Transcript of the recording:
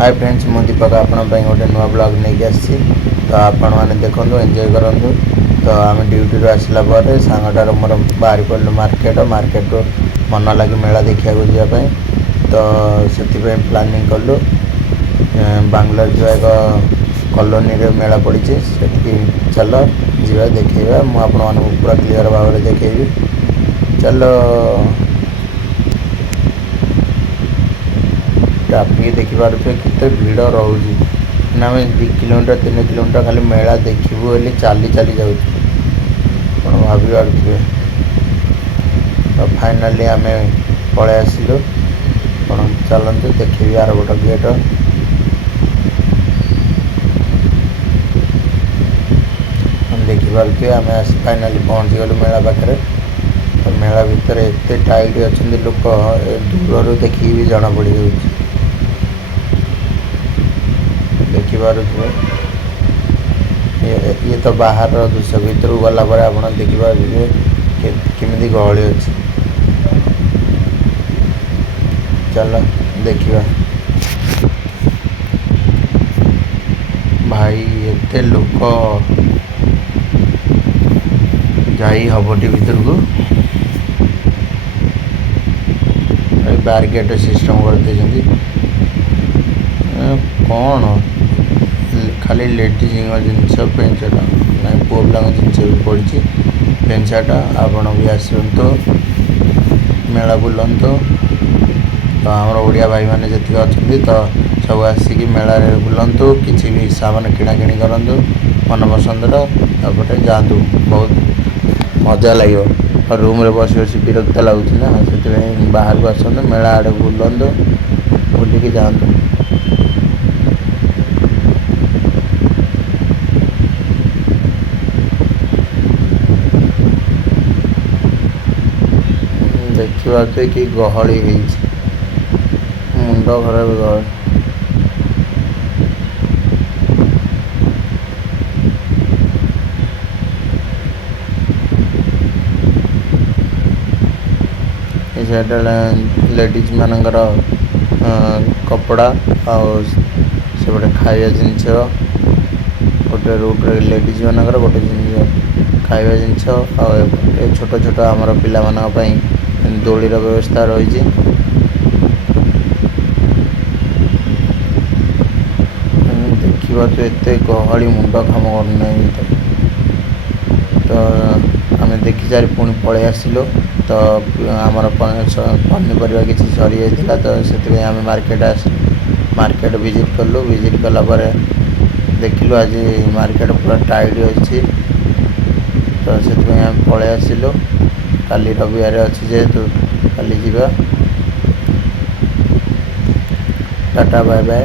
Hi friends मु दीपक आपण गोटे नुआ ब्लॉग नहीं आसी तो आपण मैंने देखो एंजॉय करूँ। तो आम ड्यूटी आसला सांगटार मोर बाहरी पड़लु मार्केट मन लगे मेला देखा जावाई। तो से प्लानिंग कलु बांग्लोर जो एक कॉलोनी रे मेला पड़ी से चल जा देखा मुझे पूरा क्लीयर भाव में देखी। चलो ट्राफिक देखिपे केते भिड़ रोचे ना आम 2 किलोमीटर 3 किलोमीटर खाली मेला देखू बोली चली चली जाऊँ भाभी पारे। तो फाइनाली आम पलि आसलु चलते देखी यार गोटे गेट देखिपे आम आस फाइनाली पहुँची गलु मेला पाखे। तो मेला भितर एत टाइट अच्छा लोक दूर देखिए भी जना पड़ जाऊँ देखिपे ये तो बाहर दृश्य भर गला आप देखिपे केमी गहली अच्छी। चल देखा भाई एते लोक जाई हबटी भीतर को बैरिकेड सिस्टम करते कौन खाली लेडीज जिनस पेंट शर्ट ना पुओ पिला जिनस भी पड़ी पेंट शर्ट आपण भी आसतु मेला बुलतु। तो आम ओडिया भाई मैंने जी अच्छा तो सब आसिक मेला बुलतु किसी भी सामान किणाकिणी करूँ मन पसंदर तापटे जातु बहुत मजा लगे। और रूम रे बस बस विरक्त लगुच ना से बाहर को आसतु मेला आड़े बुलतु बुलिकी जातु। देखा कि गहली मुंड खराब गहली। लेडीज मानकर कपड़ा आटे खाଇବା जिनस गोटे रूट्रे लेडीज मानकर गोटे खाଇବା जिनस छोट छोट आमर पिला मानी दोलीर व्यवस्था रही। देखा तो एत गहली मुंड काम करना। तो आम देखी सारी पुणी पलि आसलु। तो आमर पनीपरिया किसी सरी जाता तो से आम मार्केट विजिट कलु। विजिट कलापर देखिलु आज मार्केट पूरा टाइट अच्छी। तो से आम पलि आसलु काली रविवार अच्छी जेहेतु काली जावा। Tata bye bye.